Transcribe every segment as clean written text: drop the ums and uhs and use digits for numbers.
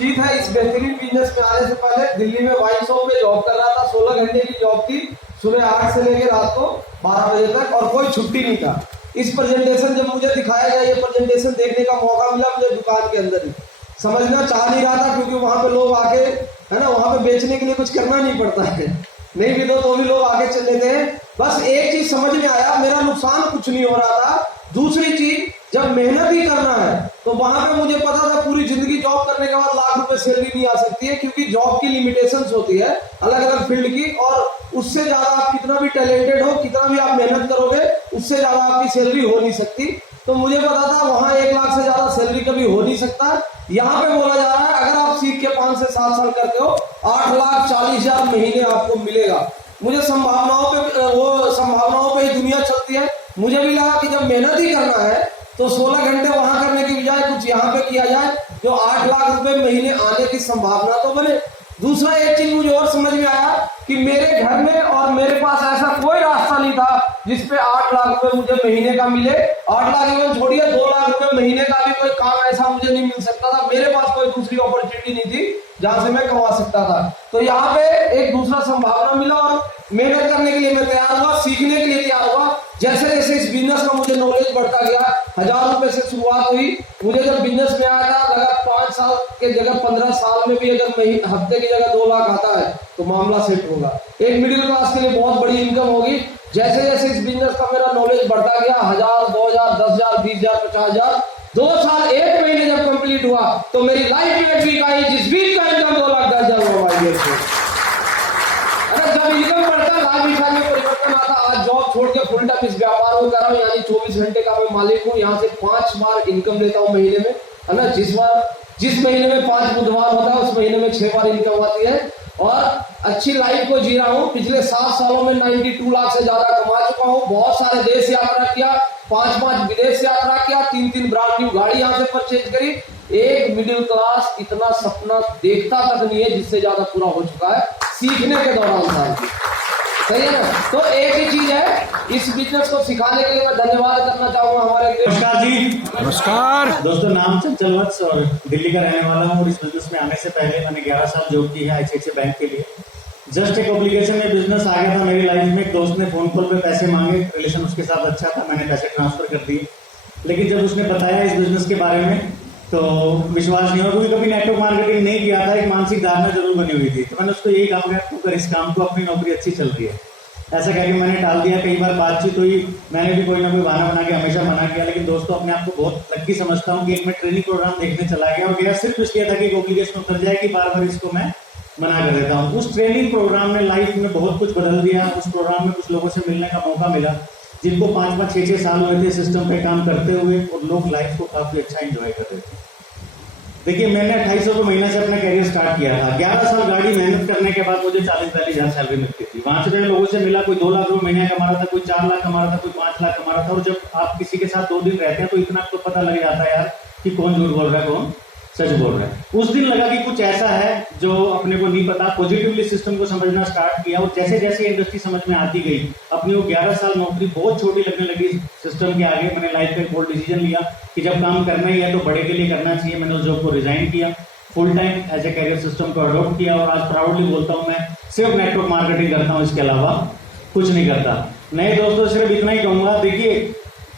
सुजीत है। इस बेहतरीन बिजनेस में आने से पहले दिल्ली में वाइन शॉप में जॉब कर रहा था। 16 घंटे की जॉब थी, सुबह 8 से लेकर रात को 12 बजे तक, और कोई छुट्टी नहीं था। इस प्रेजेंटेशन जब मुझे दिखाया गया, ये प्रेजेंटेशन देखने का मौका मिला मुझे दुकान के अंदर ही, समझना चाह नहीं रहा था, क्योंकि वहां पे लोग आके, है ना, वहां पे बेचने के लिए कुछ करना नहीं पड़ता है, नहीं भी दो तो भी लोग आगे चल लेते हैं। बस एक चीज समझ में आया, मेरा नुकसान कुछ नहीं हो रहा था। दूसरी चीज, जब मेहनत ही करना है तो वहां पे मुझे पता था पूरी जिंदगी जॉब करने के बाद लाख रुपए सैलरी नहीं आ सकती है, क्योंकि जॉब की लिमिटेशंस होती है अलग अलग फील्ड की, और उससे ज्यादा आप कितना भी टैलेंटेड हो, कितना भी आप मेहनत करोगे, उससे ज्यादा आपकी सैलरी हो नहीं सकती। तो मुझे पता था वहां 1 लाख से ज्यादा सैलरी कभी हो नहीं सकता। यहाँ पे बोला जा रहा है अगर आप सीख के 5 से 7 साल करते हो 8,40,000 महीने आपको मिलेगा। मुझे संभावनाओं पे ही दुनिया चलती है। मुझे भी लगा कि जब मेहनत ही करना है तो 16 घंटे वहां करने की बजाय कुछ यहाँ पे किया जाए, जो 8 लाख रुपए महीने आने की संभावना तो बने। दूसरा एक चीज मुझे और समझ में आया कि मेरे घर में और मेरे पास ऐसा कोई रास्ता नहीं था जिसपे 8 लाख रुपए मुझे महीने का मिले। 8 लाख रुपए छोड़िए, 2 लाख रुपए महीने का भी कोई काम ऐसा मुझे नहीं मिल सकता था। मेरे पास कोई दूसरी अपॉर्चुनिटी नहीं थी जहां से मैं कमा सकता था। तो यहाँ पे एक दूसरा संभावना मिला और मेहनत करने के लिए मैं तैयार हुआ, सीखने के लिए तैयार हुआ। जैसे जैसे इस बिजनेस का मुझे नॉलेज बढ़ता गया, 1000 रुपए से शुरुआत हुई। मुझे जब बिजनेस में आया था लगा 5 साल के जगह 15 साल में भी अगर हफ्ते की जगह 2 लाख आता है तो मामला सेट होगा। एक मिडिल क्लास के लिए बहुत बड़ी इनकम होगी। जैसे जैसे इस बिजनेस का मेरा नॉलेज बढ़ता गया, 1000, 2000, 10,000, 20,000, 50,000, 2 साल 1 महीने जब कंप्लीट हुआ तो मेरी लाइफ में वीक आई, जिस वीक का इनकम 2,10,000 हुआ। अगर जब इनकम बढ़ता लाइफ में परिवर्तन आता। आज जॉब छोड़ के फुल टाइम इस व्यापार को कर रहा हूँ, यानी 24 घंटे का मैं मालिक हूँ। यहाँ से 5 बार इनकम लेता हूँ महीने में, है ना। जिस महीने में 5 बुधवार होता है उस महीने में 6 बार इनकम आती है, और अच्छी लाइफ को जी रहा हूँ। पिछले 7 सालों में 92 लाख से ज्यादा कमा चुका हूँ। बहुत सारे देश यात्रा किया, 5 विदेश यात्रा किया, 3 ब्रांड न्यू गाड़ी यहाँ से परचेज करी। एक मिडिल क्लास इतना सपना देखता तक नहीं है जिससे ज्यादा पूरा हो चुका है सीखने के दौरान साल की, सही है ना। तो एक ही चीज है, इस बिजनेस को सिखाने के लिए मैं धन्यवाद करना चाहूंगा हमारे। नमस्कार जी। नमस्कार दोस्तों, नाम चंचल वत्स और दिल्ली का रहने वाला हूँ। और इस बिजनेस में आने से पहले मैंने 11 साल जॉब की है ICICI बैंक के लिए। जस्ट एक ऑब्लिगेशन में बिजनेस आ गया था मेरी लाइफ में। एक दोस्त ने फोन कॉल पे पैसे मांगे, रिलेशन उसके साथ अच्छा था, मैंने पैसे ट्रांसफर कर दिए। लेकिन जब उसने बताया इस बिजनेस के बारे में तो विश्वास नहीं हुआ, क्योंकि कभी नेटवर्क मार्केटिंग नहीं किया था। एक मानसिक धारणा जरूर बनी हुई थी। तो मैंने उसको यही कहा तू कर इस काम को, अपनी नौकरी अच्छी चल रही है, ऐसा कह के मैंने टाल दिया। कई बार बातचीत हुई, मैंने भी कोई ना कोई बहाना बना के हमेशा मना किया। लेकिन दोस्तों, अपने आप को बहुत लकी समझता हूँ कि एक मैं ट्रेनिंग प्रोग्राम देखने चला गया, और गया सिर्फ इसलिए था कि एक ऑब्लिगेशन उतर जाए कि बार बार इसको मैं मना कर देता हूँ। उस ट्रेनिंग प्रोग्राम ने लाइफ में बहुत कुछ बदल दिया। उस प्रोग्राम में कुछ लोगों से मिलने का मौका मिला जिनको 5-5, 6-6 साल हुए थे सिस्टम पे काम करते हुए, और लोग लाइफ को काफी अच्छा एंजॉय कर रहे थे। देखिए, मैंने 2,250 महीना से अपना कैरियर स्टार्ट किया था। 11 साल गाड़ी मेहनत करने के बाद मुझे 40-42 हजार सैलरी मिलती थी। वहां से मैंने लोगों से मिला, कोई 2 लाख रुपए महीने कमा रहा था, कोई 4 लाख कमा रहा था, कोई 5 लाख कमा रहा था। और जब आप किसी के साथ 2 दिन रहते हैं तो इतना तो पता लग जाता है यार कि कौन झूठ बोल रहा है, कौन सच बोल रहा है। उस दिन लगा कि कुछ ऐसा है जो अपने को नहीं पता। पॉजिटिवली सिस्टम को समझना स्टार्ट किया, और जैसे जैसे इंडस्ट्री समझ में आती गई, अपनी वो 11 साल नौकरी बहुत छोटी लगने लगी सिस्टम के आगे। मैंने लाइफ का एक बोल्ड डिसीजन लिया कि जब काम करना ही है तो बड़े के लिए करना चाहिए। मैंने उस जॉब को रिजाइन किया, full time as a career system को अडॉप्ट किया, और आज प्राउडली बोलता हूँ मैं सिर्फ नेटवर्क मार्केटिंग करता हूँ, इसके अलावा कुछ नहीं करता। नए दोस्तों सिर्फ इतना ही कहूंगा, देखिए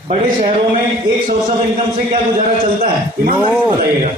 बड़े शहरों में एक सोर्स ऑफ इनकम से क्या गुजारा चलता है, ईमानदारी से बताइएगा।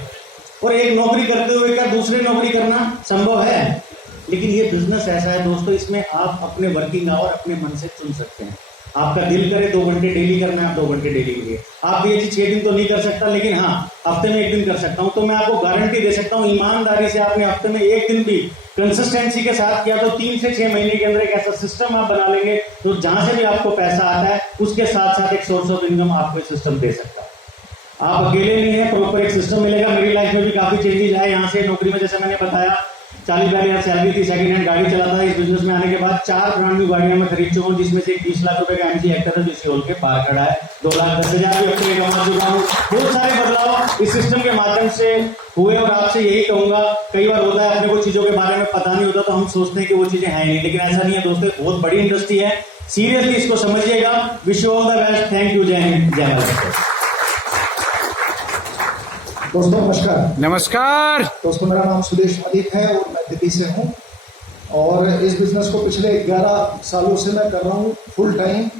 और एक नौकरी करते हुए क्या दूसरी नौकरी करना संभव है? लेकिन ये बिजनेस ऐसा है दोस्तों, इसमें आप अपने वर्किंग आवर अपने मन से चुन सकते हैं। आपका दिल करे 2 घंटे डेली करना है, आप 2 घंटे डेली करिए। आप ये चीज 6 दिन तो नहीं कर सकता, लेकिन हाँ हफ्ते में 1 दिन कर सकता हूं। तो मैं आपको गारंटी दे सकता हूं, ईमानदारी से आपने हफ्ते में 1 दिन भी कंसिस्टेंसी के साथ किया तो 3 से 6 महीने के अंदर एक ऐसा सिस्टम आप बना लेंगे तो जहां से भी आपको पैसा आता है उसके साथ साथ एक सोर्स ऑफ इनकम आपको सिस्टम दे सकता है। आप अकेले नहीं है, प्रॉपर एक सिस्टम मिलेगा। मेरी लाइफ में भी काफी चेंजेस आए। यहाँ से नौकरी में जैसे मैंने बताया 40-42 हजार सैलरी थी, सेकंड हैंड गाड़ी चलाता था। इस बिजनेस में आने के बाद 4 ब्रांड न्यू गाड़ियां मैं खरीद चुका हूँ, जिसमें से 20 लाख रुपए का MG एक्टर है जो इसी हॉल के बाहर खड़ा है। 2,10,000 भी अपने कमा चुका हूँ। बहुत सारे बदलाव इस सिस्टम के माध्यम से हुए, और आपसे यही कहूंगा, कई बार होता है अपने को चीजों के बारे में पता नहीं होता तो हम सोचते हैं कि वो चीजें हैं नहीं, लेकिन ऐसा नहीं है दोस्तों। बहुत बड़ी इंडस्ट्री है, सीरियसली इसको समझिएगा। Wish you all the best. Thank you. जय हिंद, जय भारत। दोस्तों नमस्कार। नमस्कार। दोस्तों मेरा नाम सुदेश मलिक है और मैं दिल्ली से हूँ और इस बिज़नेस को पिछले 11 सालों से मैं कर रहा हूँ फुल टाइम।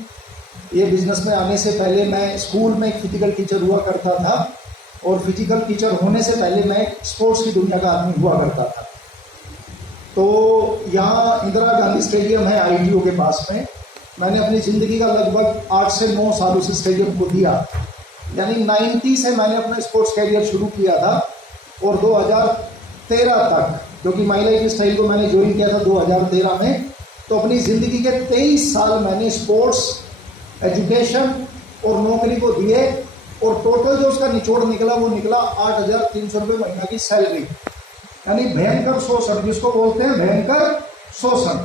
ये बिज़नेस में आने से पहले मैं स्कूल में एक फिजिकल टीचर हुआ करता था और फिजिकल टीचर होने से पहले मैं स्पोर्ट्स की दुनिया का आदमी हुआ करता था। तो यहाँ इंदिरा गांधी स्टेडियम है ITO के पास में। मैंने अपनी ज़िंदगी का लगभग 8 से 9 साल उस स्टेडियम को दिया, यानी 90 से मैंने अपना स्पोर्ट्स कैरियर शुरू किया था और 2013 तक, क्योंकि माई लाइफ स्टाइल को मैंने ज्वाइन किया था 2013 में, तो अपनी ज़िंदगी के 23 साल मैंने स्पोर्ट्स, एजुकेशन और नौकरी को दिए और टोटल जो उसका निचोड़ निकला वो निकला 8,300 रुपये महीना की सैलरी, यानी भयंकर शोषण जिसको बोलते हैं भयंकर शोषण।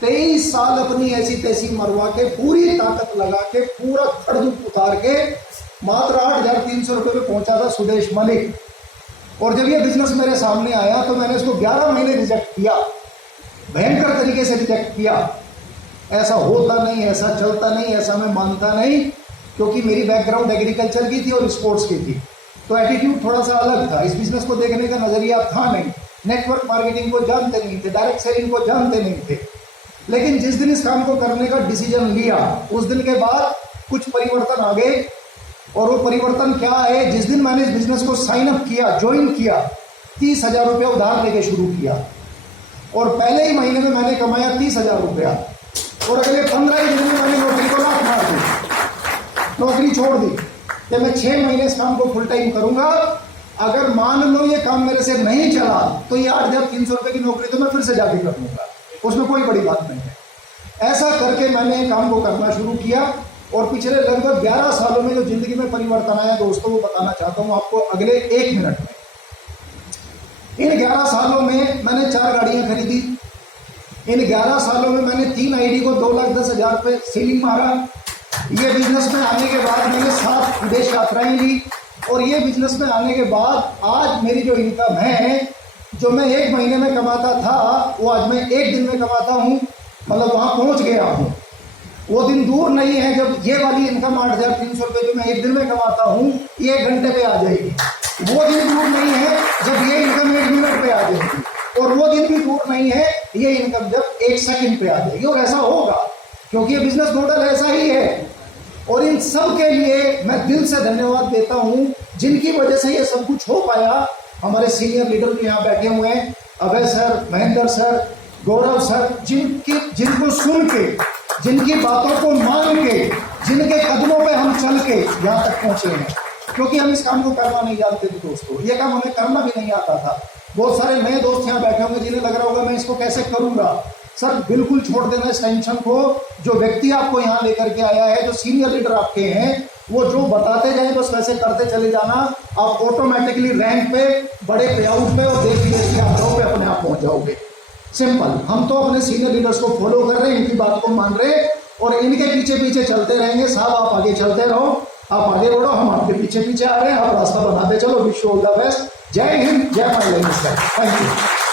23 साल अपनी ऐसी तैसी मरवा के पूरी ताकत लगा के पूरा खड़दूक उतार के मात्र 8,300 रुपये पे पहुंचा था सुदेश मलिक। और जब ये बिजनेस मेरे सामने आया तो मैंने इसको 11 महीने रिजेक्ट किया, भयंकर तरीके से रिजेक्ट किया। ऐसा होता नहीं, ऐसा चलता नहीं, ऐसा मैं मानता नहीं, क्योंकि मेरी बैकग्राउंड एग्रीकल्चर की थी और स्पोर्ट्स की थी, तो एटीट्यूड थोड़ा सा अलग था। इस बिजनेस को देखने का नजरिया था नहीं, नेटवर्क मार्केटिंग को जानते नहीं थे, डायरेक्ट सेलिंग को जानते नहीं थे। लेकिन जिस दिन इस काम को करने का डिसीजन लिया उस दिन के बाद कुछ परिवर्तन आ गए। और वो परिवर्तन क्या है, जिस दिन मैंने इस बिजनेस को साइन अप किया, ज्वाइन किया, 30,000 रुपया उधार लेके शुरू किया और पहले ही महीने में मैंने कमाया 30,000 रुपया और अगले 15 ही दिन में मैंने नौकरी को लात मार दी, नौकरी छोड़ दी कि मैं 6 महीने इस काम को फुल टाइम करूंगा। अगर मान लो ये काम मेरे से नहीं चला तो ये 8,300 रुपये की नौकरी तो मैं फिर से जाके कर लूंगा, उसमें कोई बड़ी बात नहीं है। ऐसा करके मैंने काम को करना शुरू किया और पिछले लगभग 11 सालों में जो जिंदगी में परिवर्तन आया दोस्तों, वो बताना चाहता हूँ आपको अगले 1 मिनट में। इन 11 सालों में मैंने 4 गाड़ियां खरीदी। इन 11 सालों में मैंने 3 ID को 2,10,000 रुपये सीलिंग मारा। ये बिजनेस में आने के बाद मैंने 7 विदेश यात्राएं ली और ये बिजनेस में आने के बाद आज मेरी जो इनकम है, जो मैं 1 महीने में कमाता था वो आज मैं 1 दिन में कमाता हूँ, मतलब वहाँ पहुँच गया हूँ। वो दिन दूर नहीं है जब ये वाली इनकम 8,300 रुपये जो मैं 1 दिन में कमाता हूँ ये 1 घंटे पे आ जाएगी। वो दिन दूर नहीं है जब ये इनकम 1 मिनट पे आ जाएगी और वो दिन भी दूर नहीं है ये इनकम जब 1 सेकंड पे आ जाएगी। और ऐसा होगा क्योंकि ये बिजनेस मॉडल ऐसा ही है। और इन सब के लिए मैं दिल से धन्यवाद देता हूँ जिनकी वजह से ये सब कुछ हो पाया। हमारे सीनियर लीडर भी यहाँ बैठे हुए हैं, अभय सर, महेंद्र सर, गौरव सर, जिनको सुन के, जिनकी बातों को मान के, जिनके कदमों पे हम चल के यहाँ तक पहुंचे हैं। क्योंकि हम इस काम को करना नहीं जानते थे दोस्तों, ये काम हमें करना भी नहीं आता था। बहुत सारे नए दोस्त यहाँ बैठे होंगे जिन्हें लग रहा होगा मैं इसको कैसे करूंगा। सर बिल्कुल छोड़ देना इस टेंशन को। जो व्यक्ति आपको यहाँ लेकर के आया है, जो सीनियर लीडर आपके हैं, वो जो बताते जाए बस वैसे करते चले जाना। आप ऑटोमेटिकली रैंक पे, बड़े पे आउट पे और देखिए की आंकड़ों पे अपने आप पहुंच जाओगे। सिंपल। हम तो अपने सीनियर लीडर्स को फॉलो कर रहे हैं, इनकी बात को मान रहे हैं और इनके पीछे पीछे चलते रहेंगे। साहब आप आगे चलते रहो, आप आगे बढ़ो, हम आपके पीछे पीछे आ रहे हैं, आप रास्ता बनाते चलो। Wish you all the best. जय हिंद, जय माई लाइफ। Thank you.